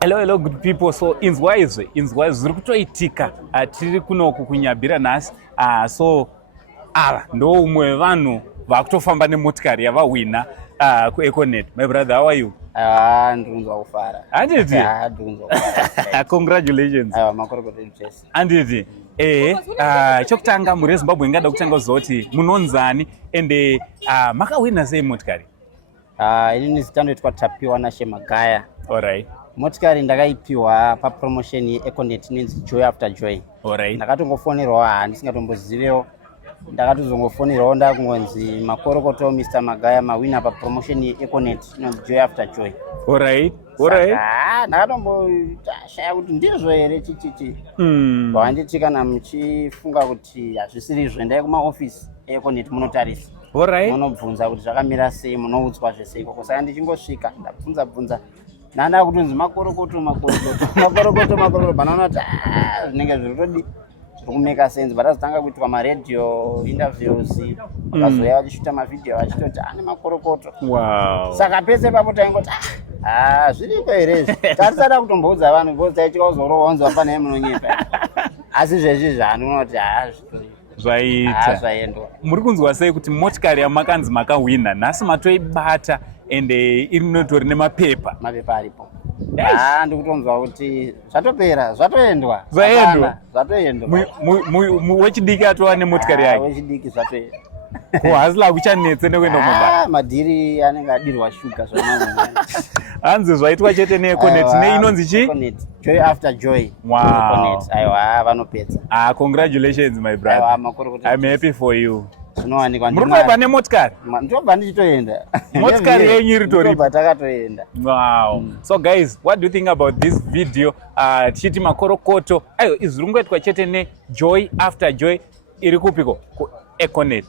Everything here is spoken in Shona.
Hello, good people. So inzwaize ziri kutoitika tiri kunoku kunyabhira nhasi. So ava ndo umwe wevanhu vakutofamba nemotikari yavahwina kuEconet. My brother, how are you? Ndinonzwa kufara. Handiti? Ndinonzwa kufara. Congratulations. Makorokota Jesse. Handiti? Chokutanga muri Zimbabwe ngada kutanga kuzoti munonzani ende makahwina sei motikari? Inini zitandoitwa tapiwa nashe Magaya. Alright. Motikari ndakaipiwa papromotion yeEconet inonzi Joy After Joy. Alright. Ndakatongofonerawo ndisingatombozivewo. Ndakatozongofonerawo ndakungonzi makorokoto Mr. Magaya mawina papromotion yeEconet inonzi Joy After Joy. Alright. Ndakatomboshaya kuti ndizvo here chichichi. Wanditi kana muchifunga kuti hazvisirizvo ndai kumaofisi eEconet munotarisa. Alright. Munobvunza kuti zvakamira sei, munoudzwa zvese ikoko. Saka ndichingosvika ndabvunza nanda kutunzi makorokoto banana kuti zvinenge zvirotodi zvikumeka sense, vatazotanga kuitwa maradio interviews vakazoya vachishuta mavhidhiyo vachitoti ane makorokoto. Wow. Saka pese papo taingoti zviriko here izvi tarisada kutomboudza vanhu because taitika kuzoroonzwa pane munonyepa asi zvezvi zvanonoti zvaita. Muri kunzwa sei kuti motikari yamakanzi makahwina nhasi matoibata ende inotori nemapepa aripo? Ndikutonzwa kuti zvatopera, zvatoendwa. Wechidiki atova nemotikari yake? Wechidiki zvatoenda. Hazila kuchanetse nekuenda kumabasa? Madhiri anenge adirwa shuga zvamazvo. Hanzi zvaitwa chete neEconet inonzi chi? Econet, Joy After Joy. Wow. Econet, aiwa vanopedza. Congratulations my brother. I'm happy for you. Muri kubva nemotikari? Ndobva ndichitoenda. Motikari yenyu iri toripo? Ndobva takatoenda. Wow. So guys, what do you think about this video? Tichiti makorokoto izvi zvingoitwa chete neJoy After Joy iri kupiko? Econet.